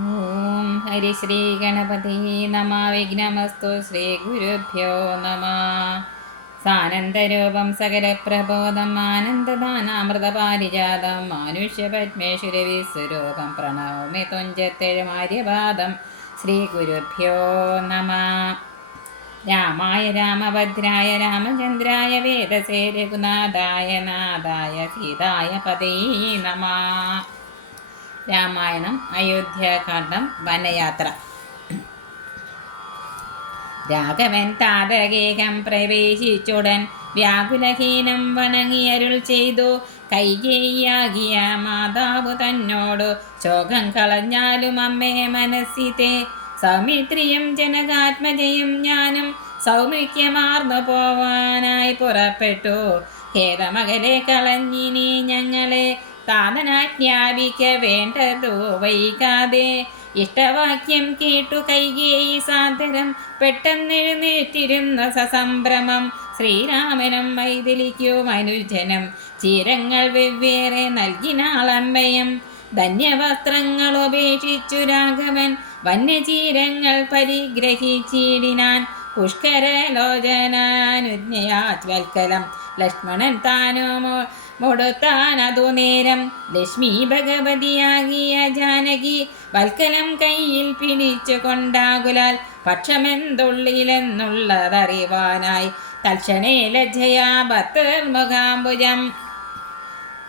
ഓം ഹരിശ്രീ ഗണപതി നമ വിഘ്നമസ്തു ശ്രീ ഗുരുഭ്യോ നമ സാനന്ദരൂപം സകലപ്രബോധം ആനന്ദദാനാമൃതപാരിജാതം മാനുഷ്യപത്മേശ്വരവിസ്വരൂപം പ്രണവമി തുഞ്ചത്തെഴുമാര്യപാദം ശ്രീ ഗുരുഭ്യോ നമ രാമായ രാമഭദ്രായ രാമചന്ദ്രായ വേദസേ രഘുനാഥായ നാഥായ സീതായ പതേ നമ। രാമായണം അയോധ്യാകാന്ഡം വനയാത്ര. രാഘവൻ താതകേകം പ്രവേശിച്ചുടൻ വ്യാകുലഹീനം വണങ്ങിയരുൾ ചെയ്തു. കൈകേയാകിയ മാതാവ് തന്നോട് ശോകം കളഞ്ഞാലും അമ്മേ മനസ്സിത്തെ. സൗമിത്രിയും ജനകാത്മജയും ഞാനും സൗമിക്യമാർന്നു പോവാനായി പുറപ്പെട്ടു. ഖേദമകലെ കളഞ്ഞിനി ഞങ്ങളെ താതനാജ്ഞാപിക്ക വേണ്ടതോ വൈകാതെ. ഇഷ്ടവാക്യം കേട്ടു കൈകേയി സാദരം. പെട്ടെന്നെഴുന്നേറ്റിരുന്ന സസംഭ്രമം. ശ്രീരാമനും വൈതിലിക്കോ മനുജനം. ചീരങ്ങൾ വെവ്വേറെ നൽകിനാളമ്മയും. ധന്യവസ്ത്രങ്ങൾ ഉപേക്ഷിച്ചു രാഘവൻ. വന്യചീരങ്ങൾ പരിഗ്രഹിച്ചിടിനാൻ. പുഷ്കരലോചനാനുജ്ഞയാജ്വൽക്കലം. ലക്ഷ്മണൻ താനോ മുടുത്താനതു നേരം ലക്ഷ്മി ഭഗവതിയാകിയ ജാനകി വൽക്കലം കയ്യിൽ പിടിച്ചു കൊണ്ടാകുലാൽ പക്ഷമെന്തുള്ളിലെന്നുള്ളതറിവാനായി. തൽക്ഷണേ ലജ്ജയാ ഭർത്തർമുഖാംബുജം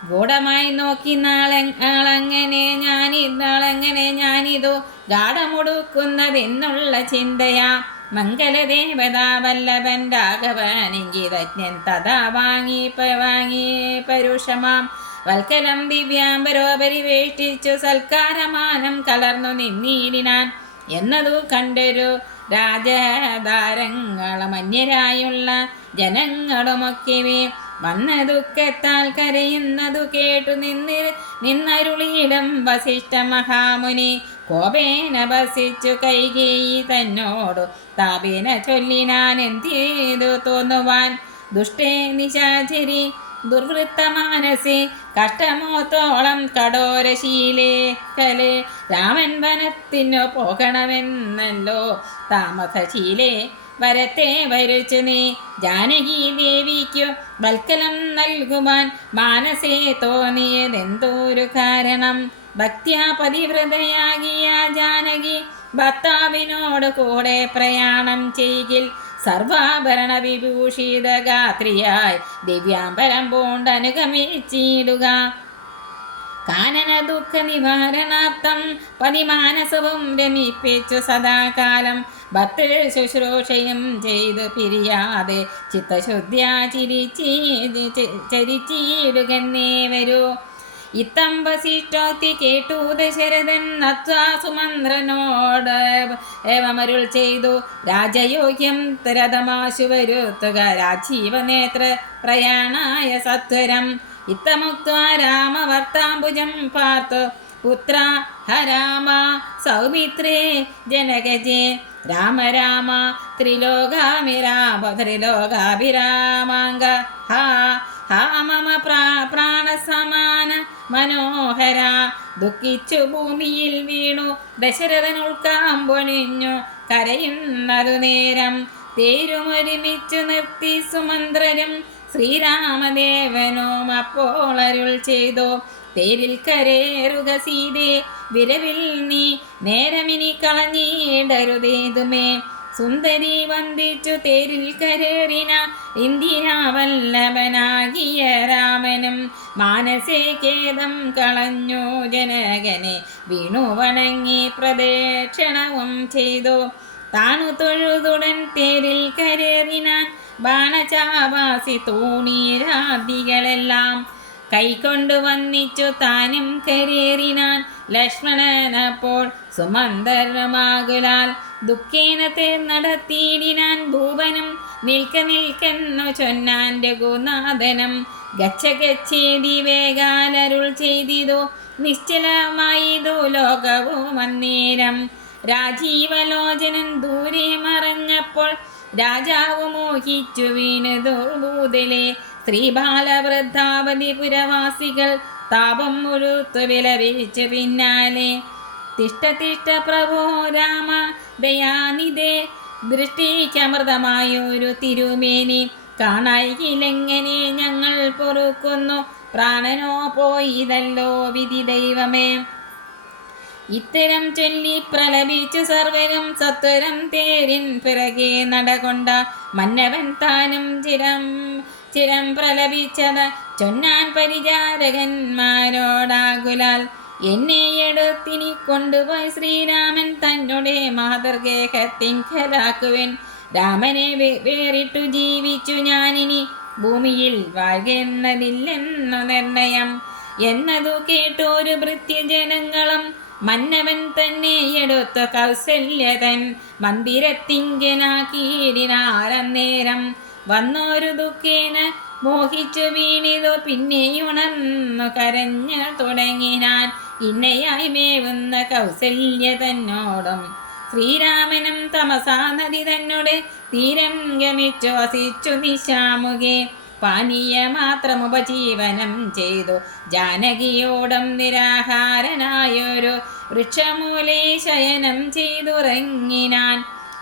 ഗൂഢമായി നോക്കി നാളെ ആളങ്ങനെ ഞാനിന്നാളെങ്ങനെ ഞാനിതു ഗാഠമുടുക്കുന്നതെന്നുള്ള ചിന്തയാ. മംഗലദേവതാ വല്ലഭൻ രാഘവനിങ്കിതജ്ഞൻ തഥാ വാങ്ങി വാങ്ങി പരുഷമാം. വൽക്കലം ദിവ്യാംബരോ പരിവേഷ്ടിച്ചു സൽക്കാരമാനം കലർന്നു നിന്നീടിനാൻ. എന്നതു കണ്ടൊരു രാജധാരങ്ങളമന്യരായുള്ള ജനങ്ങളുമൊക്കെവേ. വന്ന ദുഃഖത്താൽ കരയുന്നതു കേട്ടു നിന്നിൽ നിന്നരുളിയിടം വസിഷ്ഠ മഹാമുനി. കോപേന വസിച്ചു കൈകേയി തന്നോടു. താപേന ചൊല്ലിനാൻ എന്തിതു തോന്നുവാൻ? ദുഷ്ടേ നിശാചരി ദുർവൃത്ത മനസി കഷ്ടമോത്തോളം കടോരശീലേ കലെ. രാമൻ വനത്തിനു പോകണമെന്നല്ലോ. താമസശീലേ വരത്തെ വരച്ചു നീ. ജാനകി ദേവിക്കു വൽക്കലം നൽകുവാൻ മാനസേ തോന്നിയതെന്തോരു കാരണം? ഭക്ത്യാ പതിവ്രതയാകിയ ജാനകി ഭർത്താവിനോട് കൂടെ പ്രയാണം ചെയ്യിൽ സർവാഭരണ വിഭൂഷിത ഗാത്രിയായി ദിവ്യാംബരം പൂണ്ടനുഗമിച്ചിടുക കാനന ദുഃഖ നിവാരണാർത്ഥം പതിമാനസവും രമിപ്പിച്ചു സദാകാലം. ഭക്തർ ശുശ്രൂഷയും ചെയ്തു പിരിയാതെ ചിത്തശുദ്ധ്യാ ചിരിച്ചീ ചരിച്ചീടുകന്നേ വരൂ. ഇത്തം വസിഷ്ഠോക്തി കേട്ടു ദശരഥൻ നത്വാ സുമന്ത്രനോട്. ഏവമരുൾ ചെയ്തു രാജയോഗ്യം രഥമാശു വരുത്തുക രാജീവനേത്ര പ്രയാണായ സത്വരം. ഇത്തമുക്വാ രാമവർത്താംബുജം പാർത്തു. പുത്ര ഹരാമ സൗമിത്രേ ജനകജേ രാമ രാമ ത്രിലോകാമിരാമ ത്രിലോകാഭിരാമാങ്ക ഹാ ഹാ മമ പ്രാ പ്രാണസമാന മനോഹര ദുഃഖിച്ചു ഭൂമിയിൽ വീണു ദശരഥൻ ഉൾക്കാമ്പൊണിഞ്ഞു കരയുന്നതു നേരം തേരുമൊരുമിച്ചു നിർത്തി സുമന്ത്രരും ശ്രീരാമദേവനും അപ്പോൾ ചെയ്തു തേരിൽ കരേറുക സീതേ വിരവിൽ നീ നേരമിനി കളഞ്ഞിടരുതേതുമേ. സുന്ദരി വന്ദിച്ചു തേരിൽ കരേറിന ഇന്ദിരാവല്ലഭനാകിയ രാമനും മാനസേ ഖേദം കളഞ്ഞു ജനകനെ വീണു വണങ്ങി പ്രദക്ഷിണവും ചെയ്തു. താണു തൊഴുതുടൻ തേരിൽ കരേറിനാൻ ബാണചാവാസി തൂണീരാദികളെല്ലാം കൈക്കൊണ്ടു വന്നിച്ചു താനും കരേറിനാൻ. ലക്ഷ്മണനപ്പോൾ സുമന്ദരമാകുലാൽ. ദുഃഖേന നടത്തിയിടിനാൻ ഭൂപനും. നിൽക്ക നിൽക്കെന്നു ചൊന്നാൻ രഘുനാഥനം. ഗച്ഛ ഗച്ഛേതി വേഗാലരുൾ ചെയ്തിതു. നിശ്ചലമായിതു ലോകവും അന്നേരം. രാജീവലോചനൻ ദൂരെ മറഞ്ഞപ്പോൾ രാജാവ് മോഹിച്ചു വീണതു ഭൂതലെ. സ്ത്രീ ബാലവൃദ്ധാവതി പുരവാസികൾ താപം മുഴുത്തു വിലപിച്ച് പിന്നാലെ. തിഷ്ട തിഷ്ട പ്രഭോ രാമ ദയാനിതേ ദൃഷ്ടിക്കമൃതമായൊരു തിരുമേനി കാണായിലെങ്ങനെ ഞങ്ങൾ പൊറുക്കുന്നു പ്രാണനോ പോയിതല്ലോ വിധി ദൈവമേ. ഇത്തരം ചൊല്ലി പ്രലപിച്ചു സർവരും സത്വരം തേരിൻ പിറകെ നടകൊണ്ട മന്നവൻ താനും ചിരം ചിരം പ്രലപിച്ചത് ചൊന്നാൻ പരിചാരകന്മാരോടാകുലാൽ. എന്നെ എടുത്തിനി കൊണ്ടുപോയി ശ്രീരാമൻ തന്നെ മാതൃകേഹത്തിങ്കലാക്കുവൻ രാമനെ വേറിട്ടു ജീവിച്ചു ഞാനിനി ഭൂമിയിൽ വാഴുന്നതില്ലെന്നു നിർണയം. എന്നതു കേട്ടോരു ഭൃത്യജനങ്ങളും മന്നവൻ തന്നെ എടുത്ത കൗസല്യതൻ. മന്ദിരത്തിങ്കനാക്കീടിനാരന്നേരം വന്നൊരു ദുഃഖേന മോഹിച്ചു വീണിതു പിന്നെയുണർന്നു കരഞ്ഞു തുടങ്ങിനാൻ ഇന്നയായി മേവുന്ന കൗസല്യ തന്നോടും ശ്രീരാമനും തമസാ നദി തന്നോട് തീരം ഗമിച്ചു വസിച്ചു നിശാമുകെ പാനീയ മാത്രം ഉപജീവനം ചെയ്തു. ജാനകിയോടം നിരാഹാരനായൊരു വൃക്ഷമൂലേ ശയനം ചെയ്തുറങ്ങിനാൻ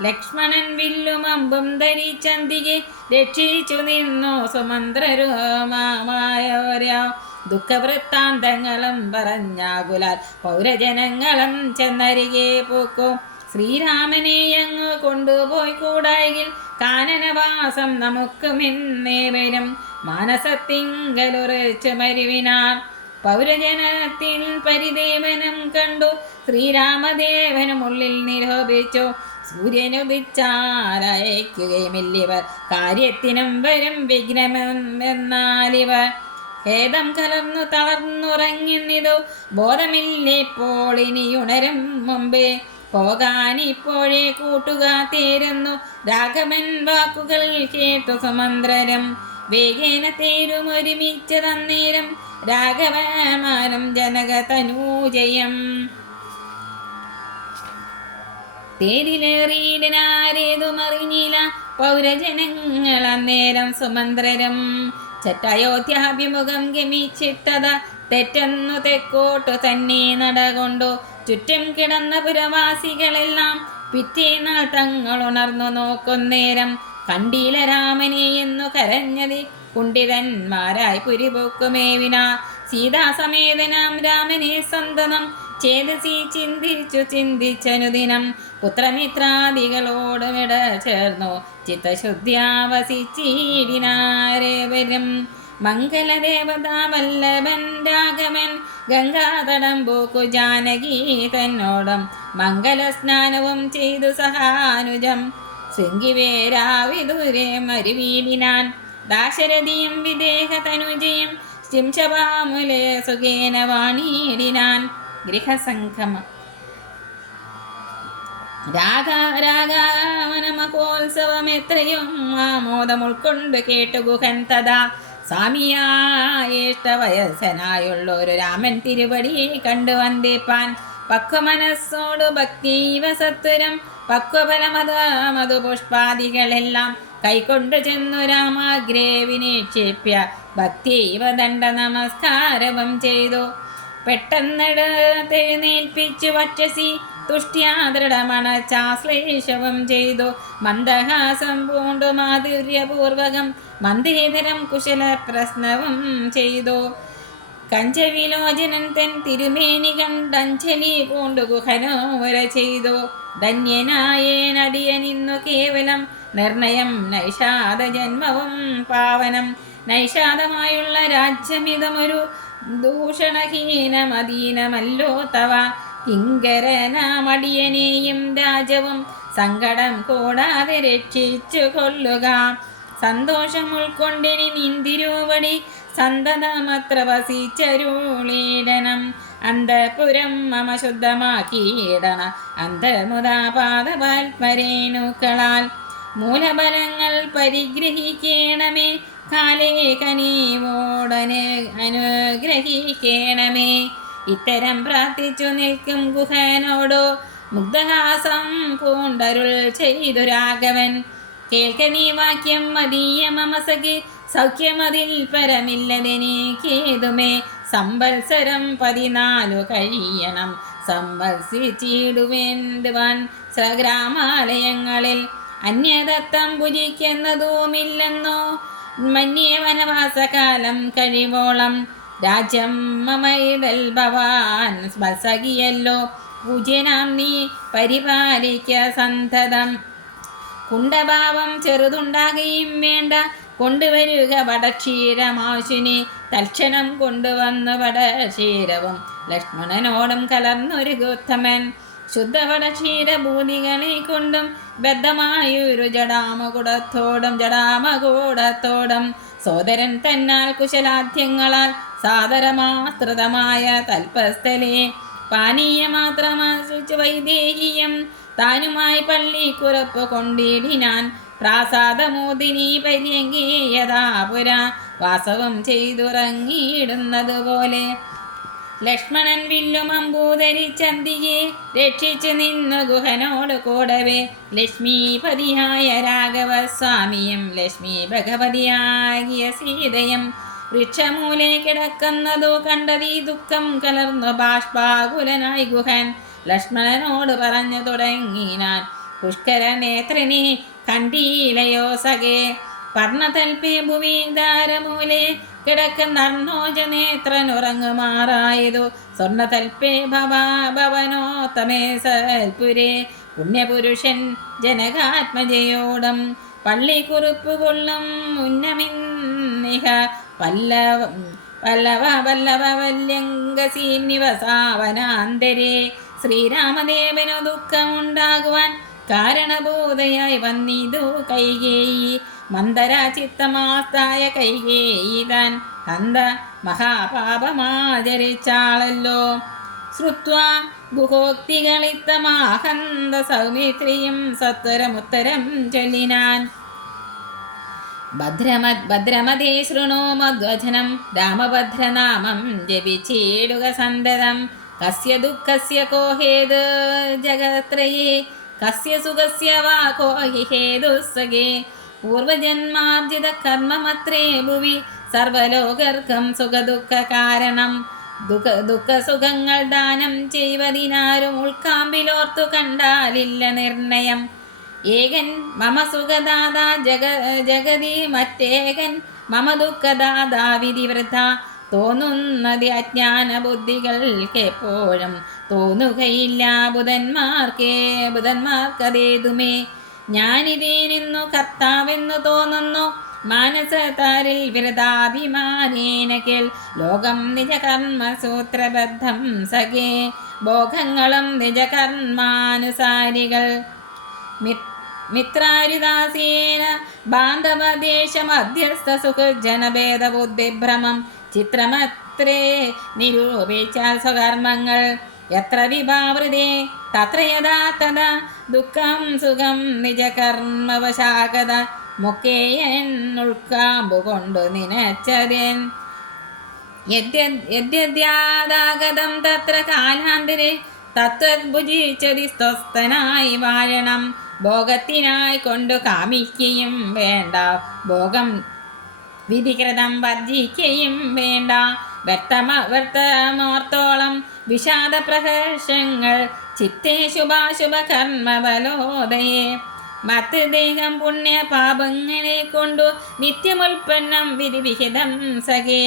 ലക്ഷ്മണൻ വില്ലും അമ്പും ധരിച്ചന്തികെ രക്ഷിച്ചു നിന്നു സുമന്ത്രരോമായോരോ ദുഃഖവൃത്താന്തങ്ങളും പറഞ്ഞാകുലാൽ പൗരജനങ്ങളും ചെന്നരികെ പൂക്കും. ശ്രീരാമനെ അങ്ങ് കൊണ്ടുപോയി കൂടായെങ്കിൽ കാനനവാസം നമുക്ക് മിന്നേ വരും മാനസത്തിങ്കലുറച്ച് മരുവിനാർ പൗരജനത്തിൽ പരിദേവനം കണ്ടു. ശ്രീരാമദേവനും ഉള്ളിൽ നിരോപിച്ചു. സൂര്യനുദിച്ചാലയക്കുകയുമില്ലിവർ കാര്യത്തിനും വരും വിഘ്നമെന്നാലിവർ ഖേദം കലർന്നു തളർന്നുറങ്ങുന്നിതു. ബോധമില്ലിപ്പോൾ ഉണരും മുമ്പേ. പോകാനിപ്പോഴേ കൂട്ടുക തീരുന്നു. രാഘവൻ വാക്കുകൾ കേട്ടു സുമന്ത്രരം. വേഗേന തേരും ഒരുമിച്ച് തന്നേരം രാഘവമാനം ജനക തനൂജയം തേരിലേറിയിടനാരേതുമറിഞ്ഞില്ല പൗരജനങ്ങൾ അന്നേരം സുമന്ത്രരം. ചട്ടയോധ്യാഭിമുഖം ഗമിച്ചിട്ടത തെറ്റെന്നു തെക്കോട്ടു തന്നെ നടകൊണ്ടു ചുറ്റും കിടന്ന പുരവാസികളെല്ലാം പിറ്റേനാൾ തങ്ങൾ ഉണർന്നു നോക്കുന്നേരം കണ്ടീല രാമനെ എന്നു കരഞ്ഞതി കുണ്ഠിതന്മാരായി പുരിപൊക്കുമേവിന. സീതാസമേതനാം രാമനെ സന്തതം ചേതസി ചിന്തിച്ചു ചിന്തിച്ചനുദിനം പുത്രമിത്രാദികളോടുമിട ചേർന്നു. ചിത്തശുദ്ധ്യാവസിച്ചീടിനാരേവരും മംഗലദേവതാ വല്ലഭൻ രാഘവൻ ഗംഗാതടം പൂക്കു ജാനകി മംഗലസ്നാനവും ചെയ്തു സഹാനുജം. ശൃംഗിവേരാവിദൂരെ മരുവീടിനാൻ. ദാശരഥിയും വിദേഹ തനുജയും ശിംശപാമുലെ സുഖേന വാണീടിനാൻ ഗൃഹസംഗമം. രാഗ എത്രയും ആമോദം ഉൾക്കൊണ്ട് കേട്ടു ഗുഹൻ തഥാ. സ്വാമിയായേഷ്ട രാമൻ തിരുവടിയെ കണ്ടു വന്ദിപ്പാൻ. പക്വമനസ്സോട് ഭക്തീവ സത്വരം പക്വഫലമത മധുപുഷ്പാദികളെല്ലാം കൈക്കൊണ്ടു ചെന്നു രാമാഗ്രേ വിനീക്ഷിപ്പ്യ ഭക്തീവ ദണ്ഡ നമസ്കാരവും ചെയ്തു. പെട്ടെന്നെഴുന്നേൽപ്പിച്ചു വച്ചസി തുഷ്ട്യാദൃഢമണച്ചാശ്ലേഷവും ചെയ്തു. മന്ദഹാസം പൂണ്ടു മാധുര്യപൂർവകം മന്ദേതരം കുശല പ്രശ്നവും ചെയ്തു. കഞ്ചവിലോചനൻ തൻ തിരുമേനി കണ്ടഞ്ജലി പൂണ്ടു ഗുഹനോര ചെയ്തു. ധന്യനായേനടിയനിന്നു കേവലം നിർണയം നൈഷാദ ജന്മവും പാവനം. നൈഷാദമായുള്ള രാജ്യമിതമൊരു ദൂഷണഹീനമദീനമല്ലോ തവ. കിങ്കരനാമടിയനെയും രാജവും സങ്കടം കൂടാതെ രക്ഷിച്ചു കൊള്ളുക. സന്തോഷം ഉൾക്കൊണ്ടിനി നിന്തിരുവടി സന്തതമത്ര വസിച്ചരുളീടനം. അന്തപുരം മമ ശുദ്ധമാക്കിയിടണ അന്തമുദാപാദപാൽപരേണുക്കളാൽ മൂലബലങ്ങൾ പരിഗ്രഹിക്കണമേ കാലേ കനീവോടന് അനുഗ്രഹിക്കണമേ. ഇത്തരം പ്രാർത്ഥിച്ചു നിൽക്കും ഗുഹനോടോ മുഗ്ധഹാസം പൂണ്ടരുൾ ചെയ്തു രാഘവൻ. കേൾക്കനീ വാക്യം മതീയ മമസകി സൗഖ്യമതിൽ പരമില്ലതെനിക്കേതുമേ സംവത്സരം പതിനാലു കഴിയണം സംവത്സരിച്ചിടുവേണ്ടുവാൻ സഗ്രാമാലയങ്ങളിൽ അന്യദത്തം ഭുജിക്കുന്നതുമില്ലെന്നോ മന്യേ വനവാസകാലം കഴിവോളം രാജ്യം മമയിടൽ ഭവാൻ സ്മസകിയല്ലോ പൂജ്യനാം നീ പരിപാലിക്ക സന്തതം. കുണ്ടഭാവം ചെറുതുണ്ടാകുകയും വേണ്ട. കൊണ്ടുവരിക വടക്ഷീരമാശുനി. തൽക്ഷണം കൊണ്ടുവന്നു വടക്ഷീരവും ലക്ഷ്മണനോടും കലർന്നൊരു ഗൗതമൻ ശുദ്ധവടക്ഷീരഭൂതികളെ കൊണ്ടും ബദ്ധമായൊരു ജടാമകുടത്തോടും ജടാമകൂടത്തോടും സോദരൻ തന്നാൽ കുശലാദ്യങ്ങളാൽ സാദരമാസ്തൃതമായ തൽപസ്ഥലെ. പാനീയ മാത്രമാശ്രിച്ച് വൈദേഹീയം താനുമായി പള്ളി കുറപ്പ് കൊണ്ടിടിനാൻ പ്രാസാദമോദിനി പര്യങ്കേയതാപുര. വാസവം ചെയ്തുറങ്ങിയിടുന്നത് പോലെ ലക്ഷ്മണൻ വില്ലും അമ്പൂതരിച്ചന്തിയെ രക്ഷിച്ചു നിന്നു ഗുഹനോട് കൂടവേ. ലക്ഷ്മീപതിയായ രാഘവസ്വാമിയും ലക്ഷ്മി ഭഗവതിയാകിയ സീതയും വൃക്ഷമൂലെ കിടക്കുന്നതു കണ്ടതീ ദുഃഖം കലർന്നു ബാഷ്പാകുലനായി ഗുഹൻ ലക്ഷ്മണനോട് പറഞ്ഞു തുടങ്ങിനാൻ പുഷ്കര നേത്രനെ കണ്ടീലയോ സഖേ. പർണതൽപേ ഭുവി ദാരമൂലെ കിടക്കുന്ന അർണോജ നേത്രനുറങ്ങുമാറായതു സ്വർണതൽപേ ഭവാ ഭവനോത്തമേ സൽപുരേ. പുണ്യപുരുഷൻ ജനകാത്മജയോടും പള്ളിക്കുറിപ്പ് കൊള്ളും ഉന്നമിന്നിഹ. പല്ലവ പല്ലവ പല്ലവ വല്യംഗസീനിവസാവനാന്തരേ ശ്രീരാമദേവനു ദുഃഖമുണ്ടാകുവാൻ കാരണബോധയായി വന്നിതു കൈകേയി. മന്ദരാചിത്തമാസ്തായ കൈകേയിതാൻ കന്ത മഹാപാപമാചരിച്ചാളല്ലോ. ശ്രുത്വാ ഗുഹോക്തികളിത്തമാഹന്ത സൗമിത്രിയും സത്വരമുത്തരം ചൊല്ലിനാൻ. ഭദ്രമത് ഭദ്രമതേ ശൃണോ മദ്വചനം രാമഭദ്രനാമം ജപിച്ചേടുക സന്തതം. കസ്യ ദുഃഖസ്യ കോഹേത് ജഗത്രയേ? കസ്യ സുഖസ്യ വാ കോ ഹി ഹേതുസ്സകേ? പൂർവജന്മാർജിത കർമ്മമത്രേ ഭുവി സർവലോകർക്കം സുഖദുഃഖ കാരണം ദുഃഖ ദുഃഖസുഖങ്ങൾ ദാനം ചെയ്വതിനാരും ഉൾക്കാമ്പിലോർത്തു കണ്ടാലില്ല നിർണയം. ഏകൻ മമ സുഖദാതാ ജഗ ജഗതി മറ്റേകൻ മമ ദുഃഖദാതാ വിധിവൃദ്ധ. തോന്നുന്നത് അജ്ഞാന ബുദ്ധികൾക്കെപ്പോഴും തോന്നുകയില്ല ബുധന്മാർക്കേ ബുധന്മാർക്കതേതുമേ. ഞാനിതേ നിന്നു കർത്താവെന്നു തോന്നുന്നു. മാനസതാരിൽ വിരതാഭിമാനേന കേൾ. ലോകം നിജകർമ്മസൂത്രബദ്ധം സഖേ. ഭോഗങ്ങളും നിജകർമാനുസാരികൾ. മിത്രാരിദാസേന ബാന്ധവദേശമധ്യസ്ഥ സുഖജനഭേദബുദ്ധിഭ്രമം ചിത്രമത്രേ നിരൂപിച്ച സ്വകർമ്മങ്ങൾ. എത്ര വിഭാവൃതേ? തത്ര യഥാ തദ ദുഃഖം സുഖം നിജകർമ്മവശാകത മുക്കേയൻ ഉൾക്കാമ്പു കൊണ്ടു നിനച്ചതേൻ. യദ്യദ്യാതാഗതം തത്ര കാലാന്തരെ. തത്വഭുജിച്ചതി സ്വസ്ഥനായി വാഴണം. ഭോഗത്തിനായി കൊണ്ടു കാമിക്കുകയും വേണ്ട. ഭോഗം വിധികൃതം വർജിക്കുകയും വേണ്ട. വ്യക്തമ വ്യക്തമോർത്തോളം വിഷാദ പ്രഹർഷങ്ങൾ ചിത്തേ ശുഭാശുഭ കർമ്മബലോദയെ മത്ത് ദേഹം പുണ്യ പാപങ്ങളെ കൊണ്ടു നിത്യമുൽപ്പന്നം വിധിവിഹിതം സഖേ.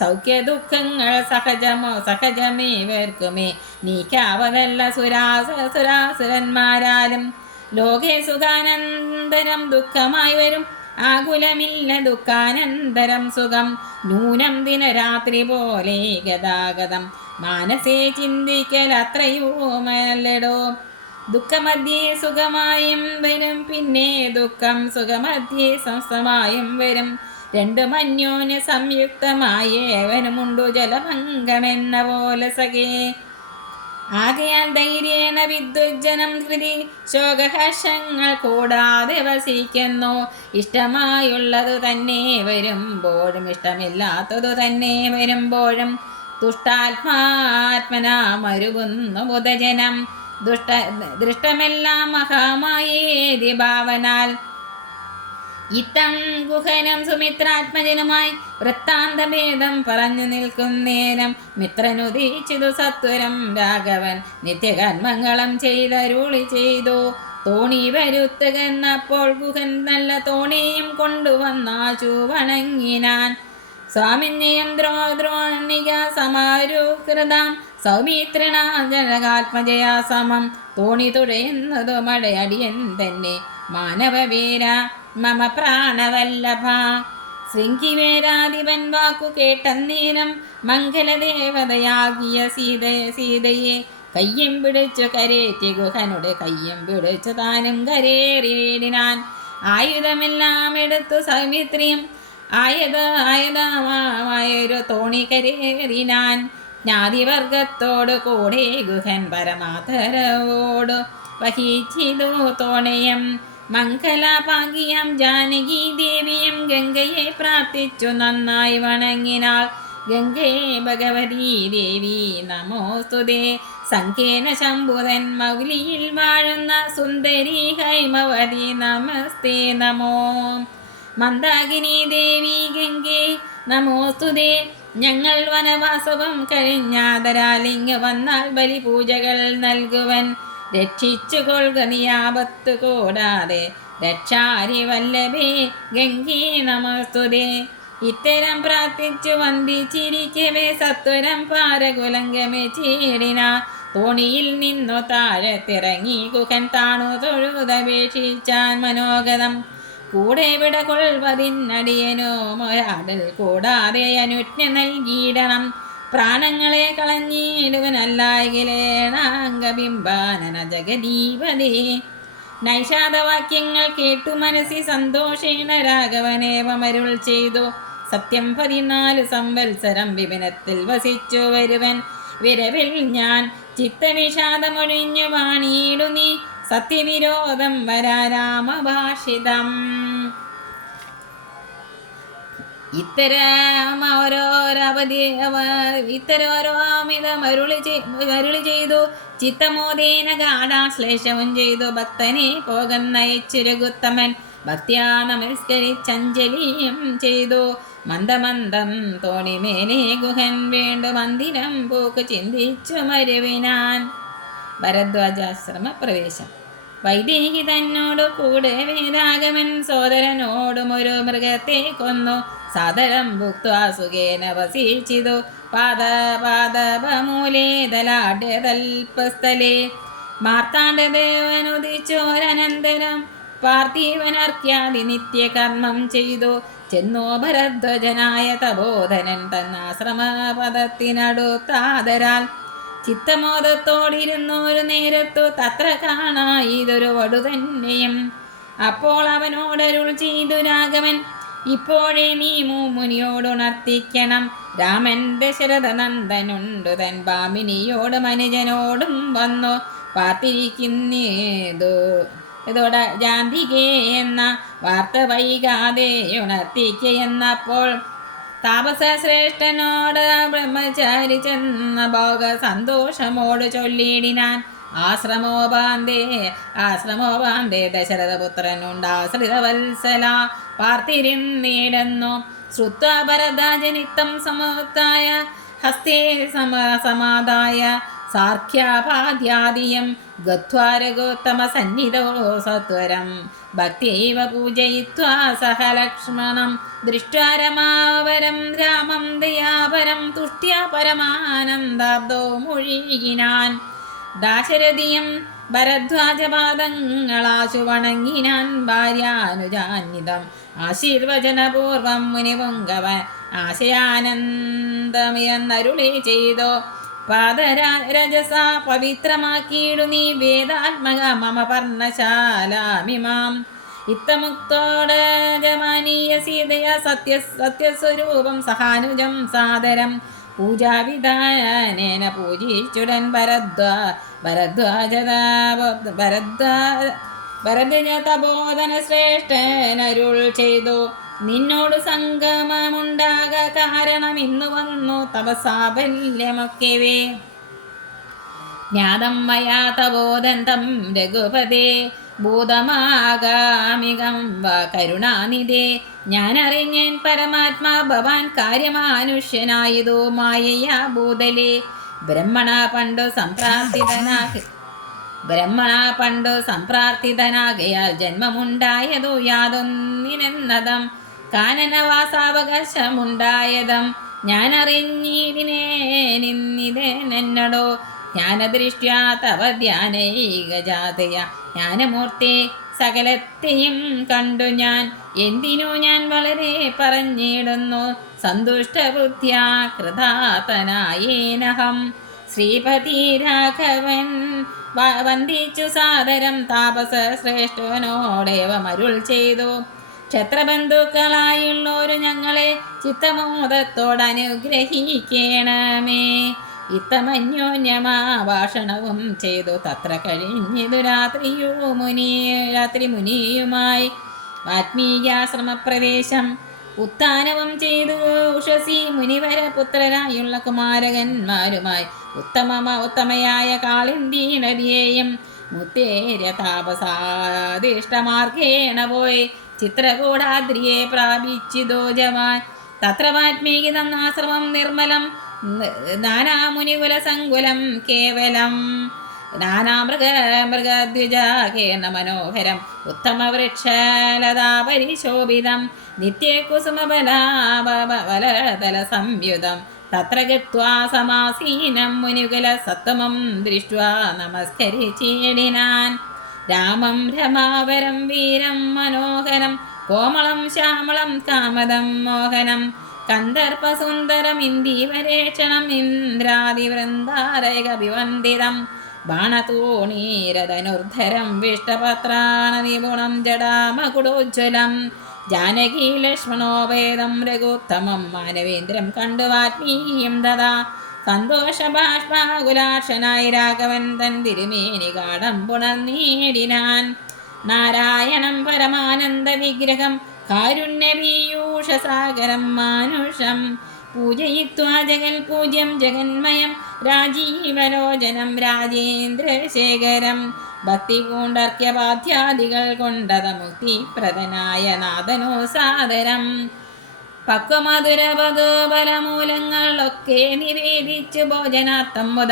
സൗഖ്യ ദുഃഖങ്ങൾ സഹജമോ സഹജമേവർക്കുമേ. നീക്കാവതല്ല സുരാസ സുരാസുരന്മാരാലും. ലോകേ സുഖാനന്തരം ദുഃഖമായി വരും. ആകുലമില്ല ദുഃഖാനന്തരം സുഖം. നൂനം ദിനരാത്രി പോലെ ഗതാഗതം. മാനസേ ചിന്തിക്കൽ അത്രയോ മല്ലടോ ദുഃഖമധ്യേ സുഖമായും വരും പിന്നെ ദുഃഖം സുഖമധ്യേ സംസ്ഥമായും വരും. രണ്ടും അന്യോന്യ സംയുക്തമായ ഏവനുമുണ്ടു ജലഭംഗമെന്ന പോലെ സഖേ. ആകയാൽ ധൈര്യേണ വിദ്വജ്ജനം കൃതി ശോകഹർഷങ്ങൾ കൂടാതെ വസിക്കുന്നു. ഇഷ്ടമായുള്ളതു തന്നെ വരുമ്പോഴും ഇഷ്ടമില്ലാത്തതു തന്നെ വരുമ്പോഴും. തുഷ്ടാത്മാത്മന മരുകുന്നു ബുധജനം. ദുഷ്ട ദൃഷ്ടമെല്ലാം മഹാമായേതി ഭാവനാൽ. ഇത്തം ഗുഹനം സുമിത്രാത്മജനുമായി വൃത്താന്തഭേദം പറഞ്ഞു നിൽക്കും നേരം. മിത്രനുദീച്ചിതു സത്വരം. രാഘവൻ നിത്യകർമ്മങ്ങളും ചെയ്തരുളി ചെയ്തു. തോണി വരുത്തുകെന്നപ്പോൾ ഗുഹൻ നല്ല തോണിയും കൊണ്ടുവന്നാശു വണങ്ങിനാൻ സ്വാമിന്യം ദ്രോ ദ്രോണിക സമാരൂകൃതാം. സൗമിത്രണ ജനകാത്മജയാ സമം. തോണി തുഴയുന്നതു മടയടിയൻ തന്നെ. മാനവവീര മമ പ്രാണവല്ലഭ. ശൃംഖിവേരാധിപൻ വാക്കു കേട്ടന്നേരം മംഗലദേവതയാകിയ സീത സീതയെ കയ്യം പിടിച്ചു കരേറ്റി ഗുഹനുടെ കയ്യം പിടിച്ചു താനും കരേറിയിടിനാൻ. ആയുധമെല്ലാം എടുത്തു സൗമിത്രിയും. ആയത ആയുധമായൊരു തോണി കരേറിനാൻ. ജ്ഞാതിവർഗത്തോട് കൂടെ ഗുഹൻ പരമാതരവോട് വഹിച്ചിതു തോണയം. മംഗലാപാങ്കിയം ജാനകി ദേവിയും ഗംഗയെ പ്രാർത്ഥിച്ചു നന്നായി വണങ്ങിനാൾ ഗംഗേ ഭഗവതി ദേവി നമോസ്തുതേ സങ്കേന ശംഭുതൻ മൗലിയിൽ വാഴുന്ന സുന്ദരി ഹൈമവതി നമസ്തേ നമോ. മന്ദാകിനി ദേവി ഗംഗേ നമോസ്തുതേ ഞങ്ങൾ വനവാസവും കഴിഞ്ഞാതരാലിങ് വന്നാൽ ബലിപൂജകൾ നൽകുവൻ. രക്ഷിച്ചു കൊള്ളുക നിയാപത്ത് കൂടാതെ. രക്ഷാരി വല്ലഭേ ഗംഗി നമസ്തുതേ. ഇത്തരം പ്രാർത്ഥിച്ചു വന്ദിച്ചിരിക്കവേ സത്വരം പാരകുലങ്കമേ ചീടിന. തോണിയിൽ നിന്നു താഴത്തിറങ്ങി ഗുഹൻ താണു തൊഴുതപേക്ഷിച്ചാൻ മനോഗതം. കൂടെ വിട കൊള്ളുവതിനടിയനോ മൊരാടൽ കൂടാതെ അനുജ്ഞ നൽകിയിടണം. പ്രാണങ്ങളെ കളഞ്ഞിടുവനല്ലായകിലേണാംഗബിംബാനന ജഗദീപതേ നൈഷാദവാക്യങ്ങൾ കേട്ടു മനസ്സി സന്തോഷേണ രാഘവനേവമരുൾ ചെയ്തു. സത്യം പതിനാല് സംവത്സരം വിപിനത്തിൽ വസിച്ചു വരുവൻ. വിരവിൽ ഞാൻ ചിത്തവിഷാദമൊഴിഞ്ഞു വാണിയിടു നീ സത്യവിരോധം വരാരാമഭാഷിതം. ഇത്തരം ഓരോരവധി ഇത്തരോരോമിതം അരുളി ചെയ്- അരുളി ചെയ്തു. ചിത്തമോദേന ഗാഠാശ്ലേഷവും ചെയ്തു. ഭക്തനെ പോകുന്നയച്ചുരകുത്തമൻ ഭക്തിയാ നമസ്കരിച്ചഞ്ജലിയും ചെയ്തു. മന്ദമന്ദം തോണിമേലെ ഗുഹൻ വേണ്ടു. മന്ദിരം പോക്ക് ചിന്തിച്ചു മരുവിനാൻ. ഭരദ്വാജാശ്രമ പ്രവേശം. വൈദേഹി തന്നോട് കൂടെ വേദാഗമൻ സോദരനോടും ഒരു മൃഗത്തെ കൊന്നു. സാദരം ഭുക്വാ സുഖേന വസിച്ചിതു പാദ പാദപമൂലേതലാഢ്യതൽപസ്ഥലേ മാർത്താണ്ഡദേവനുദിച്ചോരനന്തരം പാർത്ഥീവനർക്കാതി നിത്യകർമ്മം ചെയ്തു. ചെന്നോ ഭരദ്വജനായ തബോധനൻ തന്നാശ്രമപദത്തിനടുത്താദരാൽ ചിത്തമോദത്തോടിരുന്നു ഒരു നേരത്തു തത്ര കാണാ ഇതൊരു വടു തന്നെയും അപ്പോൾ അവനോടരുൾ ചെയ്തു രാഘവൻ ഇപ്പോഴേ നീ മുനിയോടുണർത്തിക്കണം രാമൻ ദശരഥ നന്ദനുണ്ടു തൻ ബാമിനിയോടും അനുജനോടും വന്നു പാത്തിരിക്കുന്നേതു ഇതോടെ ജാന്തികേ എന്ന വാർത്ത വൈകാതെ ഉണർത്തിക്കെ എന്നപ്പോൾ താപസശ്രേഷ്ഠനോട് ബ്രഹ്മചാരി ചെന്ന ഭോഗ സന്തോഷമോട് ചൊല്ലിയിടിനാൻ. ആശ്രമോപാന്തേ ആശ്രമോപാന്തേ ദശരഥപുത്രനുണ്ടാശ്രിതവത്സല പാർത്തിരുന്നിടുന്നു ശ്രുത്വ ഭരതാജനിത്തം സമത്തായ ഹസ്തേ സമ സമാദായ സാർഖ്യാപാദ്യാദിയം ഗത്വാരഗോത്തമസന്നിധോ സത്വരം. ഭക്തിയൈവ പൂജയിത്വാ സഹ ലക്ഷ്മണം. ദൃഷ്ട്വാ രമാവരം രാമം ദയാപരം തുഷ്ട്യാ പരമാനന്ദാബ്ദോ മുഴുകിനാൻ. ദാശരഥിയം ഭരദ്വാജപാദങ്ങളാശു വണങ്ങിനാൻ ഭാര്യാനുജാന്വിതം. ആശീർവചനപൂർവം മുനിപുങ്കവ ആശയാനന്ദമയെന്നരുളി ചെയ്തോ. പാദരജസ പവിത്രമാക്കിയിടു നീ വേദാത്മക മമ പർണശാലാമിമാം ഇത്തമുക്തോട് ജമാനീയ സീതയ സത്യ സത്യസ്വരൂപം സഹാനുജം സാദരം. പൂജാവിധാനേന പൂജിച്ചുടൻ ഭരദ്വാ ഭരദ്വാജത ഭരദ്വാ ഭരദ്വജ തപോധന ശ്രേഷ്ഠനരുൾ ചെയ്തു. നിന്നോട് സംഗമമുണ്ടാക കാരണം ഇന്നു വന്നു. തപസാബല്യമൊക്കെവേ. ജ്ഞാതം മയാ ബോധന്തം രഘുപതേ. ഭൂതമാകാമികം വ കരുണാനിധേ. ഞാനറിഞ്ഞൻ പരമാത്മാ ഭവാൻ കാര്യമാനുഷ്യനായതോ മായയാ ഭൂതലേ. ബ്രഹ്മണ പണ്ടു സംപ്രാർത്ഥിതനാകി ബ്രഹ്മണ പണ്ടു സംപ്രാർത്ഥിതനാകയാൽ ജന്മമുണ്ടായതു യാതൊന്നിനെന്നതം. കാനനവാസാവകാശമുണ്ടായതം ഞാനറിഞ്ഞിടിനേ നിന്നിതെന്നടോ ജ്ഞാനദൃഷ്ട്യാ തവ ധ്യാനൈകജാതയ ജ്ഞാനമൂർത്തി സകലത്തെയും കണ്ടു ഞാൻ. എന്തിനു ഞാൻ വളരെ പറഞ്ഞിടുന്നു? സന്തുഷ്ടബുദ്ധ്യാ കൃതാതനായേനഹം. ശ്രീപതി രാഘവൻ വന്ദിച്ചു സാദരം താപസ ശ്രേഷ്ഠനോടേവ മരുൾ ചെയ്തു. ക്ഷത്രബന്ധുക്കളായുള്ളോരു ഞങ്ങളെ ചിത്തമോദത്തോടനുഗ്രഹിക്കണമേ ഇത്തമന്യോന്യമാ ഭാഷണവും ചെയ്തു തത്ര കഴിഞ്ഞിതു രാത്രിയോ മുനി രാത്രി മുനിയുമായി ആത്മീയാശ്രമപ്രവേശം ഉത്ഥാനവും ചെയ്തു. ഉഷസി മുനിവര പുത്രരായുള്ള കുമാരകന്മാരുമായി ഉത്തമ ഉത്തമയായ കാളിന്തി നദിയെയും മുത്തേര താപസാദിഷ്ടമാർഗേണ പോയി. ചിത്രകൂടാദ്രിയെ പ്രാപിച്ചിതോ ജവാൻ. തത്ര വാത്മീകി തന്നാശ്രമം നിർമ്മലം. നാനാമുനികുല സങ്കുലം കേവലം. നാനാമൃഗ മൃഗദ്വിജാകേണ മനോഹരം. ഉത്തമവൃക്ഷലതാ പരിശോഭിതം നിത്യകുസുമബലാബലതല സംയുതം തത്ര ഗത്വാ സമാസീനം മുനികുല സത്തമം ദൃഷ്ട്വാ നമസ്കരിച്ചീടിനാൻ. രാമം രമാവരം വീരം മനോഹരം കോമളം ശ്യാമളം കാമദം മോഹനം. കന്ദർപ്പസുന്ദരം ഇന്ദീവരേക്ഷണം ഇന്ദ്രാദിവൃന്ദാരകവിവന്ദിതം ബാണതൂണീരതനുർധരം വിഷ്ടപത്രാണനിപുണം ജടാമകുടോജ്വലം. ജാനകീ ലക്ഷ്മണോപേദം രഘുത്തമം മാനവേന്ദ്രം കണ്ടു വാത്മീയം ദദാ. സന്തോഷബാഷ്പാകുലാക്ഷനായി രാഘവൻ തൻ തിരുമേനി കാടം പുണർന്നീടിനാൻ നാരായണം പരമാനന്ദ വിഗ്രഹം കാരുണ്യപീയൂഷസാഗരം മാനുഷം. പൂജയിത്വാ ജഗൽ പൂജ്യം ജഗന്മയം രാജീവലോചനം രാജേന്ദ്രശേഖരം. ഭക്തി പൂണ്ടർക്യപാധ്യാദികൾ കൊണ്ടത മുക്തിപ്രദനായ നാഥനോ സാദരം. പക്വമധുരപദോബലമൂലങ്ങളൊക്കെ നിവേദിച്ചു ഭോജനാർത്ഥം മുത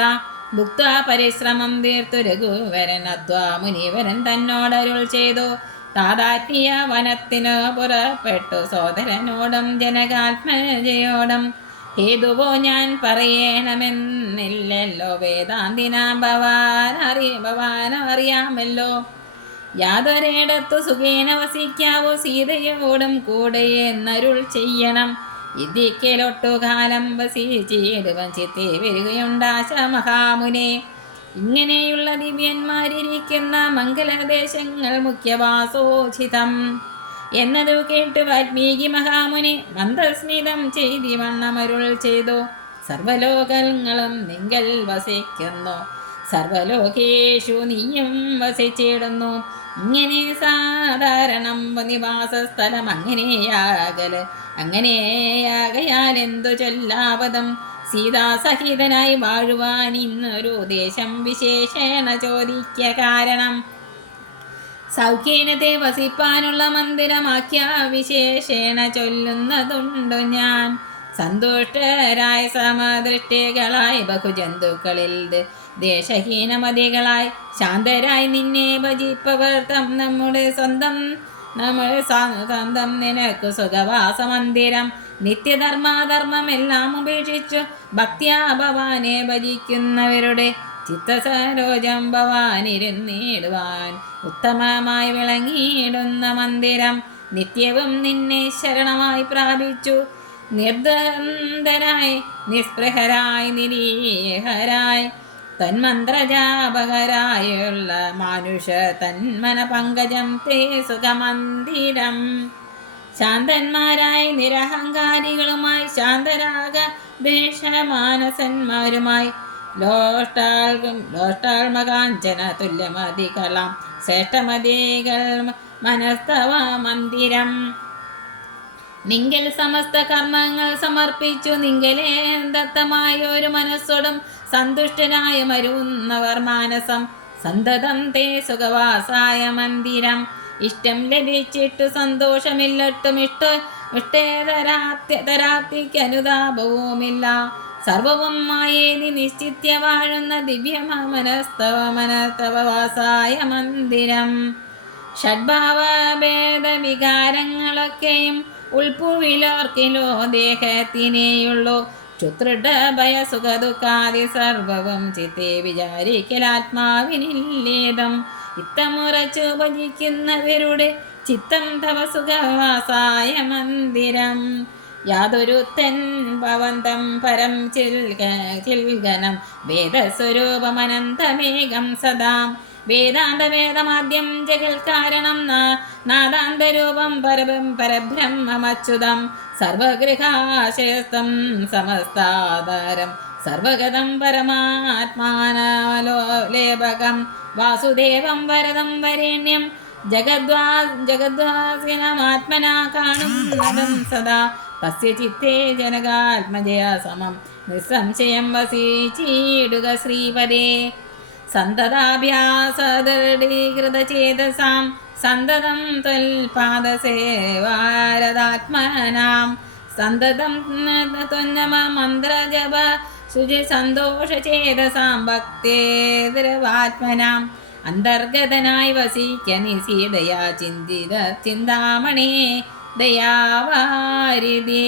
ഭുക്ത പരിശ്രമം തീർത്തു രഘുവരൻ അധ്വാ മുനിവരൻ തന്നോടരുൾ ചെയ്തു. താതാറ്റിയ വനത്തിനു പുറപ്പെട്ടു സോദരനോടും ജനകാത്മജയോടും. ഹേതുവോ ഞാൻ പറയണമെന്നില്ലല്ലോ. വേദാന്തിനാം ഭവാൻ അറിയ ഭവാൻ അറിയാമല്ലോ യാതൊരിടത്തു സുഖേന വസിക്കാവോ സീതയോടും കൂടെ എന്നരുൾ ചെയ്യണം. ഇതിക്കലൊട്ടുകാലം വസിച്ചിടുവൻ ചിത്തെ വരികയുണ്ടാശ മഹാമുനെ ഇങ്ങനെയുള്ള ദിവ്യന്മാരിരിക്കുന്ന മംഗലദേശങ്ങൾ മുഖ്യവാസോചിതം. എന്നതു കേട്ട് വാൽമീകി മഹാമുനി മന്ദസ്മിതം ചെയ്തി വണ്ണമരുൾ ചെയ്തു. സർവലോകങ്ങളും നിങ്കൽ വസിക്കുന്നു. സർവലോകേഷു നീയും വസിച്ചിടുന്നു. ഇങ്ങനെ സാധാരണം നിവാസ സ്ഥലം അങ്ങനെയാകൽ. അങ്ങനെയാകയാൽ എന്തു ചൊല്ലാപദം സീതാസഹിതനായി വാഴുവാൻ ഇന്നൊരു ദേശം വിശേഷേണ ചോദിക്ക കാരണം. സൗഖ്യനത്തെ വസിപ്പാനുള്ള മന്ദിരമാക്കിയ വിശേഷേണ ചൊല്ലുന്നതുണ്ടു ഞാൻ. സന്തുഷ്ടരായ സമദൃഷ്ടികളായി ബഹുജന്തുക്കളിൽ ദേശഹീനമതികളായി ശാന്തരായി നിന്നെ ഭജിപ്പവർ തം നമ്മുടെ സ്വന്തം നമ്മൾ സ്വ- സ്വന്തം നിനക്ക് സുഖവാസ മന്ദിരം നിത്യധർമാധർമ്മമെല്ലാം ഉപേക്ഷിച്ചു ഭക്തിയാ ഭവാനെ ഭജിക്കുന്നവരുടെ ചിത്തസരോജം ഭവാനിരുന്നിടുവാൻ. ഉത്തമമായി വിളങ്ങിയിടുന്ന മന്ദിരം നിത്യവും നിന്നെ ശരണമായി പ്രാപിച്ചു. നിർദ്ദന്തരായി നിസ്പൃഹരായി നിരീഹരായി തന്മന്ത്രജാപകരായുള്ള മാനുഷ തന്മന പങ്കജം തേ സുഖമന്ദിരം. ശാന്തന്മാരായി നിരഹങ്കാരികളുമായി ശാന്തരാഗ ഭേഷമാനസന്മാരുമായി ലോഷ്ടാൽമകാഞ്ചന ലോഷ്ടാൾമകാഞ്ചന തുല്യമതികളാം ശ്രേഷ്ഠമതികൾ മനസ്തവ മന്ദിരം. നിങ്കൽ സമസ്ത കർമ്മങ്ങൾ സമർപ്പിച്ചു നിങ്കലേ ദത്തമായ ഒരു മനസ്സോടും സന്തുഷ്ടനായ മരുന്നവർ മാനസം. സന്തതം തേ സുഖവാസായ മന്ദിരം. ഇഷ്ടം ലഭിച്ചിട്ട് സന്തോഷമില്ലട്ടും ഇഷ്ട ഇഷ്ടേതരാത്യതരാത്തിക്കനുതാപവുമില്ല സർവവും മായേതി നിശ്ചിത്യ വാഴുന്ന ദിവ്യമനസ്തവ മനസ്തവവാസായ മന്ദിരം. ഷഡ്ഭാവഭേദ വികാരങ്ങളൊക്കെയും ഉൾപ്പുവിലോർക്കിലോ ദേഹത്തിനെയുള്ളൂ. ക്ഷുത്രുഡ ഭയ സുഖദുഃഖാദി സർവവും ചിത്തെ വിചാരിക്കലാത്മാവിനില്ലേതം ഇത്തമുറച്ചു ചിത്തം തവ മന്ദിരം. യാതൊരുത്തൻ ഭവന്തം പരം ചിൽഗ ചിൽഗനം വേദസ്വരൂപമനന്തമേകം സദാം. വേദാന്തവേദമാദ്യം ജഗൽ കാരണം നാദാന്തരൂപം പരബം പരബ്രഹ്മമച്യുതം സർവഗൃഹാശയസ്തം സമസ്താധാരം സർവഗതം പരമാത്മാനലോലേപകം വാസുദേവം വരദം വരേണ്യം ജഗദ്വാ ജഗദ്വാസിനമാത്മനാ കാണും സദാ. തസ്യ ചിത്തേ ജനകാത്മജയ സമം. നിസ്സംശയം വസീചീടുക ശ്രീപദേ. സന്തതാഭ്യാസദൃഢീകൃതചേതസാം സന്തതം ത്വൽപാദസേവാരതാത്മനാം സന്തതം ത്വന്നമ മന്ത്രജപ ശുചി സന്തോഷചേതസാം ഭക്തേതരവാത്മനാം അന്തർഗതനായി വസിക്ക നിസീതയാ ചിന്തിത ചിന്താമണേ ദയാവാരിതേ.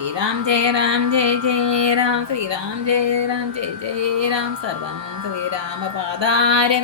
శ్రీరామ్ జయ రామ్ జయ జయ రామ్ శ్రీరామ్ జయ రామ్ జయ జయ రామ్ సర్వం శ్రీరామ పాదార్య